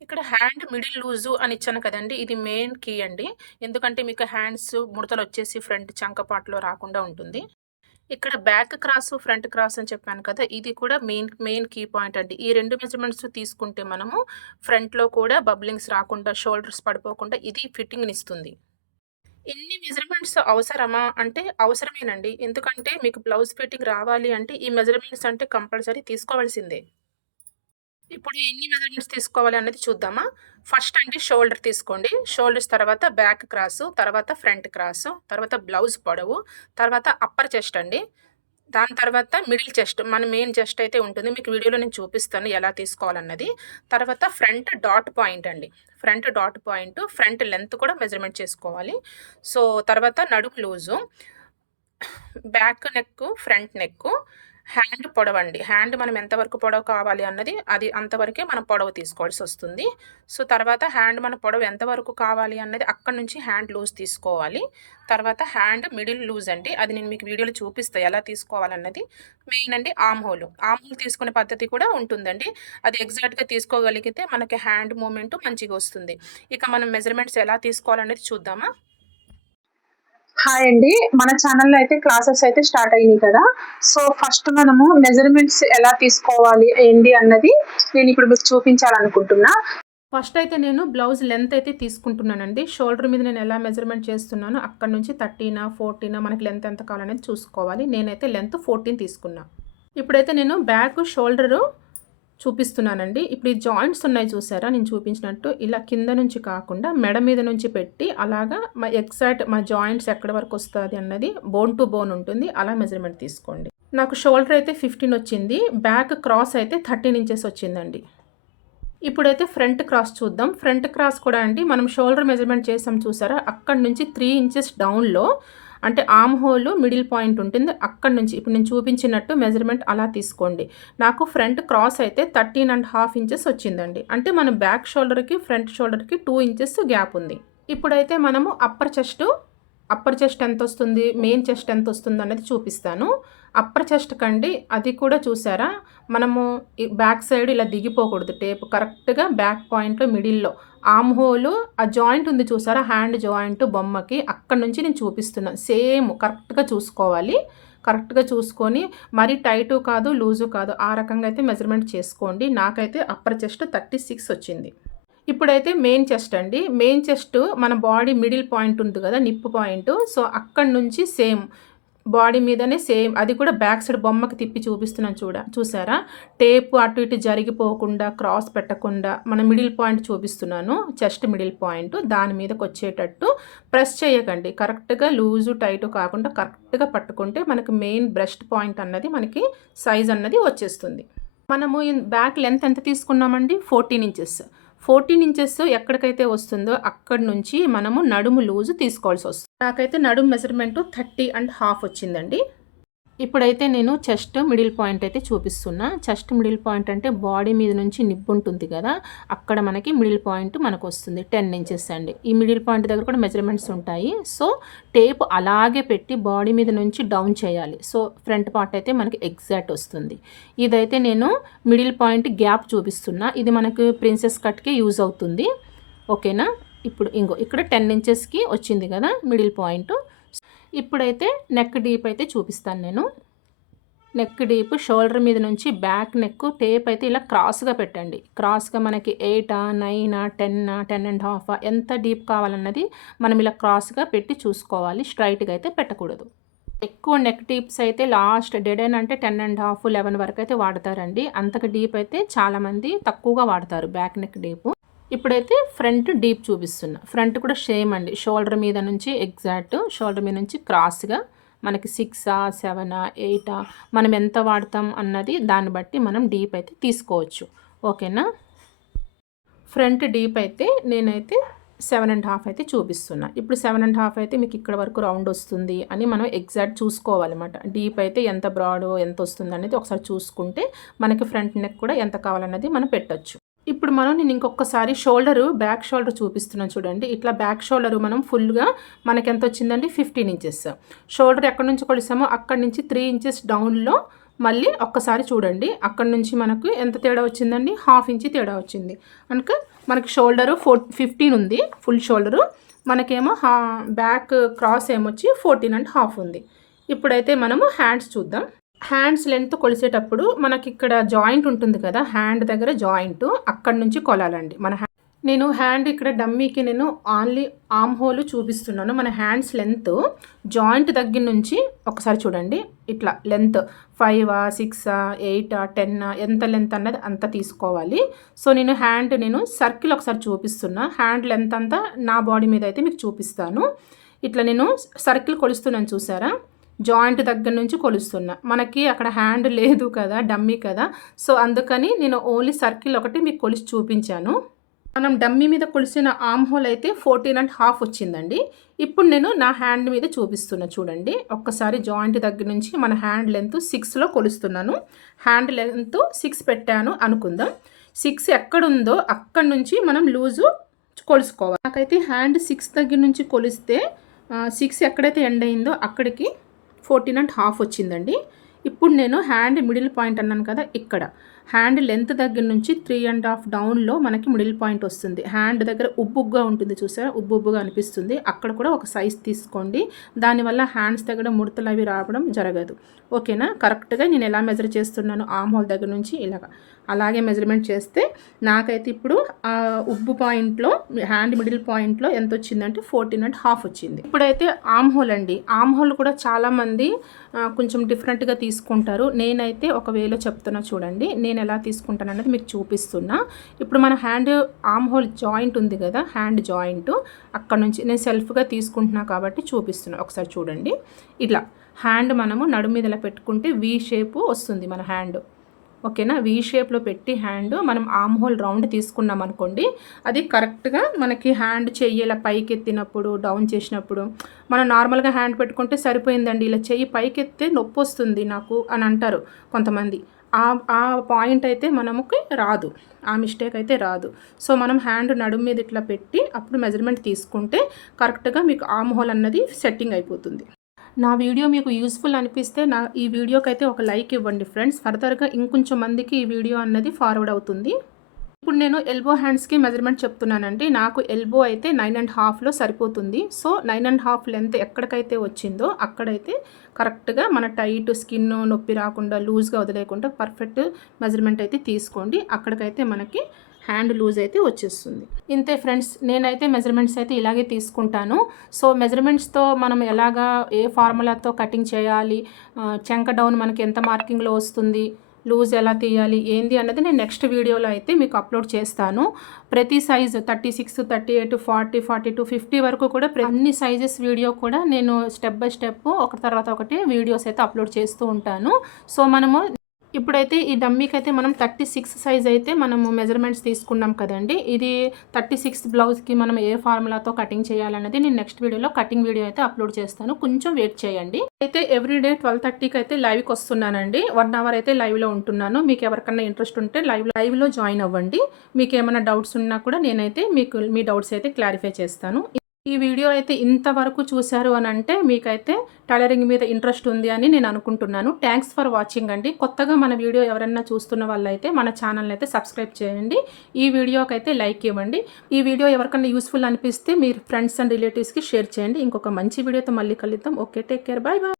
ఇక్కడ hand middle loose అని ఇచ్చాను కదండీ! ఇది మెయిన్ కీ అండి. ఎందుకంటే మీకు హ్యాండ్స్ ముడతలొచ్చేసి ఫ్రంట్ చంక పార్ట్‌లో రాకుండా ఉంటుంది. ఇక్కడ బ్యాక్ క్రాసు, ఫ్రంట్ క్రాస్ అని చెప్పాను కదా! ఇది కూడా మెయిన్ మెయిన్ కీ పాయింట్ అండి. ఈ 2 మెజర్‌మెంట్స్ తీసుకుంటే మనము ఫ్రంట్‌లో కూడా బబ్లింగ్స్ రాకుండా, షోల్డర్స్ పడిపోకుండా ఇది ఫిట్టింగ్‌నిస్తుంది. ఇన్ని మెజర్‌మెంట్స్ అవసరమా? అంటే అవసరమేనండి. ఎందుకంటే మీకు బ్లౌజ్ ఫిట్టింగ్ రావాలి అంటే ఈ మెజర్‌మెంట్స్ అంటే కంపల్సరీ తీసుకోవాల్సిందే. ఇప్పుడు ఎన్ని మెజర్‌మెంట్స్ తీసుకోవాలి అన్నది చూద్దామా? ఫస్ట్ అండి షోల్డర్ తీసుకోండి. షోల్డర్స్ తర్వాత బ్యాక్ క్రాసు, తర్వాత ఫ్రంట్ క్రాసు, తర్వాత బ్లౌజ్ పొడవు, తర్వాత అప్పర్ చెస్ట్ అండి. దాని తర్వాత మిడిల్ చెస్ట్. మన మెయిన్ చెస్ట్ అయితే ఉంటుంది. మీకు వీడియోలో నేను చూపిస్తాను ఎలా తీసుకోవాలన్నది. తర్వాత ఫ్రంట్ డాట్ పాయింట్ అండి. Front dot point, front length కూడా మెజర్‌మెంట్ చేసుకోవాలి. సో, తర్వాత నడుము loose, back neck, front neck, hand పొడవండి. హ్యాండ్ మనం ఎంత వరకు పొడవు కావాలి అన్నది అది అంతవరకే మనం పొడవు తీసుకోవాల్సొస్తుంది. సో, తర్వాత హ్యాండ్ మన పొడవు ఎంత వరకు కావాలి అన్నది అక్కడి నుంచి హ్యాండ్ లూజ్ తీసుకోవాలి. తర్వాత హ్యాండ్ మిడిల్ లూజ్ అండి. అది నేను మీకు వీడియోలో చూపిస్తా ఎలా తీసుకోవాలన్నది. మెయిన్ అండి ఆర్మ్ హోల్. ఆర్మ్ హోల్ తీసుకునే పద్ధతి కూడా ఉంటుందండి. అది ఎగ్జాక్ట్‌గా తీసుకోగలిగితే మనకి హ్యాండ్ మూవ్‌మెంట్ మంచిగొస్తుంది. ఇక మనం మెజర్‌మెంట్స్ ఎలా తీసుకోవాలనేది చూద్దామా? హాయ్ అండి. మన ఛానల్‌లో అయితే క్లాసెస్ అయితే స్టార్ట్ అయినాయి కదా! సో, ఫస్ట్ మనము మెజర్‌మెంట్స్ ఎలా తీసుకోవాలి, ఏంటి అన్నది నేనిప్పుడు మీకు చూపించాలనుకుంటున్నా. ఫస్ట్ అయితే నేను బ్లౌజ్ లెంత్ అయితే తీసుకుంటున్నానండి. షోల్డర్ మీద నేను ఎలా మెజర్‌మెంట్ చేస్తున్నానో అక్కడి నుంచి 13 14 మనకి లెంత్ ఎంత కావాలనేది చూసుకోవాలి. నేనైతే లెంత్ 14 తీసుకున్నా. ఇప్పుడైతే నేను బ్యాక్ షోల్డరు చూపిస్తున్నానండి. ఇప్పుడు ఈ జాయింట్స్ ఉన్నాయి చూసారా? నేను చూపించినట్టు ఇలా కింద నుంచి కాకుండా మెడ మీద నుంచి పెట్టి అలాగా ఎగ్జాక్ట్ మా జాయింట్స్ ఎక్కడి వరకు వస్తది అన్నది బోన్ టు బోన్ ఉంటుంది. అలా మెజర్‌మెంట్ తీసుకోండి. నాకు షోల్డర్ అయితే 15 వచ్చింది. బ్యాక్ క్రాస్ అయితే 13 ఇంచెస్ వచ్చిందండి. ఇప్పుడైతే ఫ్రంట్ క్రాస్ చూద్దాం. ఫ్రంట్ క్రాస్ కూడా అండి మనం షోల్డర్ మెజర్‌మెంట్ చేసాం చూసారా? అక్కడి నుంచి 3 ఇంచెస్ డౌన్‌లో అంటే ఆర్మ్ హోల్ మిడిల్ పాయింట్ ఉంటుంది. అక్కడి నుంచి ఇప్పుడు నేను చూపించినట్టు మెజర్‌మెంట్ అలా తీసుకోండి. నాకు ఫ్రంట్ క్రాస్ అయితే 13½ ఇంచెస్ వచ్చిందండి. అంటే మన బ్యాక్ షోల్డర్‌కి, ఫ్రంట్ షోల్డర్‌కి 2 ఇంచెస్ గ్యాప్ ఉంది. ఇప్పుడైతే మనము అప్పర్ చెస్ట్ ఎంతొస్తుంది, మెయిన్ చెస్ట్ ఎంతొస్తుంది అన్నది చూపిస్తాను. అప్పర్ చెస్ట్ కండి అది కూడా చూసారా? మనము ఈ బ్యాక్ సైడ్ ఇలా దిగిపోకూడదు టేప్. కరెక్ట్‌గా బ్యాక్ పాయింట్‌లో మిడిల్‌లో ఆర్మ్ హోలు ఆ జాయింట్ ఉంది చూసారా? హ్యాండ్ జాయింట్ బొమ్మకి అక్కడి నుంచి నేను చూపిస్తున్నా. సేమ్ కరెక్ట్‌గా చూసుకోవాలి. కరెక్ట్‌గా చూసుకొని మరీ టైటు కాదు, లూజు కాదు. ఆ రకంగా అయితే మెజర్‌మెంట్ చేసుకోండి. నాకైతే అప్పర్ చెస్ట్ 36 వచ్చింది. ఇప్పుడైతే మెయిన్ చెస్ట్ అండి. మెయిన్ చెస్ట్ మన బాడీ మిడిల్ పాయింట్ ఉంది కదా! నిప్పు పాయింటు. సో, అక్కడి నుంచి సేమ్ బాడీ మీదనే సేమ్ అది కూడా బ్యాక్ సైడ్ బొమ్మకి తిప్పి చూపిస్తున్నాను చూసారా? టేప్ అటు ఇటు జరిగిపోకుండా, క్రాస్ పెట్టకుండా మన మిడిల్ పాయింట్ చూపిస్తున్నాను. Chest middle point. దాని మీదకొచ్చేటట్టు ప్రెస్ చేయకండి. కరెక్ట్‌గా లూజు, టైటు కాకుండా కరెక్ట్‌గా పట్టుకుంటే మనకి మెయిన్ బ్రెస్ట్ పాయింట్ అన్నది మనకి సైజ్ అన్నది వచ్చేస్తుంది. మనము బ్యాక్ లెంత్ ఎంత తీసుకున్నామండి? 14 ఇంచెస్. 14 ఇంచెస్ ఎక్కడికైతే వస్తుందో అక్కడి నుంచి మనము నడుము లూజ్ తీసుకోవాల్సొస్తుంది. నాకైతే నడుము మెజర్‌మెంటు 30½ వచ్చిందండి. ఇప్పుడైతే నేను చెస్ట్ మిడిల్ పాయింట్ అయితే చూపిస్తున్నా. చెస్ట్ మిడిల్ పాయింట్ అంటే బాడీ మీద నుంచి నిబ్బు ఉంటుంది కదా! అక్కడ మనకి మిడిల్ పాయింట్ మనకొస్తుంది. 10 ఇంచెస్ అండి. ఈ మిడిల్ పాయింట్ దగ్గర కూడా మెజర్‌మెంట్స్ ఉంటాయి. సో, టేప్ అలాగే పెట్టి బాడీ మీద నుంచి డౌన్ చేయాలి. సో, ఫ్రంట్ పార్ట్ అయితే మనకి ఎగ్జాక్ట్ వస్తుంది. ఇదైతే నేను మిడిల్ పాయింట్ గ్యాప్ చూపిస్తున్నా. ఇది మనకు ప్రిన్సెస్ కట్‌కి యూజ్ అవుతుంది. ఓకేనా? ఇప్పుడు ఇక్కడ 10 ఇంచెస్‌కి వచ్చింది కదా! Middle point. ఇప్పుడైతే నెక్ డీప్ అయితే చూపిస్తాను నేను. నెక్ డీప్ షోల్డర్ మీద నుంచి బ్యాక్ నెక్ టేప్ అయితే ఇలా క్రాస్‌గా పెట్టండి. క్రాస్‌గా మనకి 8, 9, 10, 10½ ఎంత డీప్ కావాలన్నది మనం ఇలా క్రాస్‌గా పెట్టి చూసుకోవాలి. స్ట్రెయిట్‌గా అయితే పెట్టకూడదు. ఎక్కువ నెక్ డీప్స్ అయితే లాస్ట్ డెడ్ ఎండ్ అంటే 10½ 11 వరకు అయితే వాడతారండి. అంతకు డీప్ అయితే చాలామంది తక్కువగా వాడతారు బ్యాక్ నెక్ డీప్. ఇప్పుడైతే ఫ్రంట్ డీప్ చూపిస్తున్నా. ఫ్రంట్ కూడా సేమ్ అండి. షోల్డర్ మీద నుంచి ఎగ్జాక్ట్ షోల్డర్ మీద నుంచి క్రాస్‌గా మనకి 6, 7, 8 మనం ఎంత వాడతాం అన్నది దాన్ని బట్టి మనం డీప్ అయితే తీసుకోవచ్చు. ఓకేనా? ఫ్రంట్ డీప్ అయితే నేనైతే 7½ అయితే చూపిస్తున్నా. ఇప్పుడు 7½ అయితే మీకు ఇక్కడ వరకు రౌండ్ వస్తుంది అని మనం ఎగ్జాక్ట్ చూసుకోవాలన్నమాట. డీప్ అయితే ఎంత బ్రాడ్ ఎంత వస్తుంది అనేది ఒకసారి చూసుకుంటే మనకి ఫ్రంట్ నెక్ కూడా ఎంత కావాలన్నది మనం పెట్టొచ్చు. ఇప్పుడు నేను ఇంకొకసారి బ్యాక్ షోల్డర్ చూపిస్తున్నాను చూడండి. ఇట్లా బ్యాక్ షోల్డర్ మనం ఫుల్‌గా మనకెంత వచ్చిందండి 15 ఇంచెస్. షోల్డర్ ఎక్కడి నుంచి కొలిసామో అక్కడి నుంచి 3 ఇంచెస్ డౌన్‌లో మళ్ళీ ఒక్కసారి చూడండి, అక్కడ నుంచి మనకు ఎంత తేడా వచ్చిందండి, 1/2 ఇంచ్ తేడా వచ్చింది. కనుక మనకి షోల్డరు 15 ఉంది ఫుల్ షోల్డరు, మనకేమో బ్యాక్ క్రాస్ ఏమొచ్చి 14.5 ఉంది. ఇప్పుడైతే మనము హ్యాండ్స్ చూద్దాం. హ్యాండ్స్ లెంత్ కొలిసేటప్పుడు మనకి ఇక్కడ జాయింట్ ఉంటుంది కదా, హ్యాండ్ దగ్గర జాయింట్, అక్కడ నుంచి కొలాలండి. నేను హ్యాండ్ ఇక్కడ డమ్మీకి నేను ఓన్లీ ఆర్మ్ హోల్ చూపిస్తున్నాను. మన హ్యాండ్స్ లెంత్ జాయింట్ దగ్గర నుంచి ఒకసారి చూడండి, ఇట్లా లెంత్ 5, 6, 8, 10 ఎంత లెంత్ అన్నది అంత తీసుకోవాలి. సో నేను సర్కిల్ ఒకసారి చూపిస్తున్నా. హ్యాండ్ లెంత్ అంతా నా బాడీ మీద అయితే మీకు చూపిస్తాను. ఇట్లా నేను సర్కిల్ కొలుస్తున్నాను, చూసారా? జాయింట్ దగ్గర నుంచి కొలుస్తున్నా. మనకి అక్కడ హ్యాండ్ లేదు కదా, డమ్మీ కదా, సో అందుకని నేను ఓన్లీ సర్కిల్ ఒకటి మీకు కొలిసి చూపించాను. మనం డమ్మీ మీద కొలిసిన ఆర్మ్ హోల్ అయితే 14.5 వచ్చిందండి. ఇప్పుడు నేను నా హ్యాండ్ మీద చూపిస్తున్నా చూడండి. ఒక్కసారి జాయింట్ దగ్గర నుంచి మన హ్యాండ్ లెంత్ 6లో కొలుస్తున్నాను. హ్యాండ్ లెంత్ 6 పెట్టాను అనుకుందాం. 6 ఎక్కడుందో అక్కడి నుంచి మనం లూజు కొలుసుకోవాలి. నాకైతే హ్యాండ్ 6 దగ్గర నుంచి కొలిస్తే 6 ఎక్కడైతే ఎండ్ అయిందో అక్కడికి 14.5 వచ్చిందండి. ఇప్పుడు నేను హ్యాండ్ మిడిల్ పాయింట్ అన్నాను కదా, ఇక్కడ హ్యాండ్ లెంత్ దగ్గర నుంచి 3.5 డౌన్లో మనకి మిడిల్ పాయింట్ వస్తుంది. హ్యాండ్ దగ్గర ఉబ్బుగా ఉంటుంది, చూసారా? ఉబ్బుగా అనిపిస్తుంది. అక్కడ కూడా ఒక సైజ్ తీసుకోండి, దానివల్ల హ్యాండ్స్ దగ్గర ముడతలు అవి రావడం జరగదు. ఓకేనా? కరెక్ట్గా నేను ఎలా మెజర్ చేస్తున్నాను, ఆర్మ్ హోల్ దగ్గర నుంచి అలాగే మెజర్మెంట్ చేస్తే నాకైతే ఇప్పుడు ఉబ్బు పాయింట్లో హ్యాండ్ మిడిల్ పాయింట్లో ఎంత వచ్చిందంటే 14.5 వచ్చింది. ఇప్పుడైతే ఆర్మ్ హోల్ అండి. ఆర్మ్ హోల్ కూడా చాలామంది కొంచెం డిఫరెంట్గా తీసుకుంటారు. నేనైతే ఒక వేలో చెప్తున్నా చూడండి, నేను ఎలా తీసుకుంటాను అనేది మీకు చూపిస్తున్నా. ఇప్పుడు మన హ్యాండ్ ఆర్మ్ హోల్ జాయింట్ ఉంది కదా, హ్యాండ్ జాయింట్ అక్కడ నుంచి నేను సెల్ఫ్గా తీసుకుంటున్నా కాబట్టి చూపిస్తున్నా. ఒకసారి చూడండి, ఇట్లా హ్యాండ్ మనము నడుము మీద ఇలా పెట్టుకుంటే వీ షేప్ వస్తుంది మన హ్యాండ్. ఓకేనా? వీ షేప్లో పెట్టి హ్యాండ్ మనం ఆర్మ్ హోల్ రౌండ్ తీసుకున్నాం అనుకోండి, అది కరెక్ట్గా మనకి హ్యాండ్ చెయ్యి ఇలా పైకి ఎత్తినప్పుడు, డౌన్ చేసినప్పుడు, మనం నార్మల్గా హ్యాండ్ పెట్టుకుంటే సరిపోయిందండి, ఇలా చెయ్యి పైకి ఎత్తే నొప్పి వస్తుంది నాకు అని అంటారు కొంతమంది. ఆ పాయింట్ అయితే మనకి రాదు, ఆ మిస్టేక్ అయితే రాదు. సో మనం హ్యాండ్ నడుము మీద ఇట్లా పెట్టి అప్పుడు మెజర్మెంట్ తీసుకుంటే కరెక్ట్గా మీకు ఆర్మ్ హోల్ అన్నది సెట్టింగ్ అయిపోతుంది. నా వీడియో మీకు యూస్ఫుల్ అనిపిస్తే ఈ వీడియోకి అయితే ఒక లైక్ ఇవ్వండి ఫ్రెండ్స్. ఫర్దర్గా ఇంకొంచెం మందికి ఈ వీడియో అన్నది ఫార్వర్డ్ అవుతుంది. ఇప్పుడు నేను ఎల్బో హ్యాండ్స్కి మెజర్మెంట్ చెప్తున్నానండి. నాకు ఎల్బో అయితే 9.5లో సరిపోతుంది. సో 9.5 లెంత్ ఎక్కడికైతే వచ్చిందో అక్కడైతే కరెక్ట్గా మన టైట్ స్కిన్ నొప్పి రాకుండా లూజ్గా వదిలేకుండా పర్ఫెక్ట్ మెజర్మెంట్ అయితే తీసుకోండి. అక్కడికైతే మనకి హ్యాండ్ లూజ్ అయితే వచ్చేస్తుంది. ఇంతే ఫ్రెండ్స్, నేనైతే మెజర్మెంట్స్ అయితే ఇలాగే తీసుకుంటాను. సో మెజర్మెంట్స్తో మనం ఎలాగా ఏ ఫార్ములాతో కటింగ్ చేయాలి, చెంక డౌన్ మనకి ఎంత మార్కింగ్లో వస్తుంది, లూజ్ ఎలా తీయాలి ఏంది అన్నది నేను నెక్స్ట్ వీడియోలో అయితే మీకు అప్లోడ్ చేస్తాను. ప్రతి సైజు 36, 38, 40, 42, 50 వరకు కూడా అన్ని సైజెస్ వీడియో కూడా నేను స్టెప్ బై స్టెప్ ఒక తర్వాత ఒకటి వీడియోస్ అయితే అప్లోడ్ చేస్తూ ఉంటాను. సో మనము ఇప్పుడైతే ఈ డమ్మీకి అయితే మనం 36 సైజ్ అయితే మనము మెజర్మెంట్స్ తీసుకున్నాం కదండి. ఇది 36 బ్లౌజ్కి మనం ఏ ఫార్ములాతో కటింగ్ చేయాలన్నది నేను నెక్స్ట్ వీడియోలో కటింగ్ వీడియో అయితే అప్లోడ్ చేస్తాను. కొంచెం వెయిట్ చేయండి. అయితే ఎవ్రీడే 12:30కి అయితే లైవ్కి వస్తున్నానండి. 1 అవర్ అయితే లైవ్లో ఉంటున్నాను. మీకు ఎవరికన్నా ఇంట్రెస్ట్ ఉంటే లైవ్లో జాయిన్ అవ్వండి. మీకు ఏమైనా డౌట్స్ ఉన్నా కూడా నేనైతే మీకు మీ డౌట్స్ అయితే క్లారిఫై చేస్తాను. ఈ వీడియో అయితే ఇంతవరకు చూశారు అని అంటే మీకైతే టైలరింగ్ మీద ఇంట్రెస్ట్ ఉంది అని నేను అనుకుంటున్నాను. థ్యాంక్స్ ఫర్ వాచింగ్ అండి. కొత్తగా మన వీడియో ఎవరైనా చూస్తున్న వాళ్ళైతే మన ఛానల్ని అయితే సబ్స్క్రైబ్ చేయండి. ఈ వీడియోకి అయితే లైక్ ఇవ్వండి. ఈ వీడియో ఎవరికైనా యూస్ఫుల్ అనిపిస్తే మీరు ఫ్రెండ్స్ అండ్ రిలేటివ్స్కి షేర్ చేయండి. ఇంకొక మంచి వీడియోతో మళ్ళీ కలుద్దాం. Okay, take care, bye bye.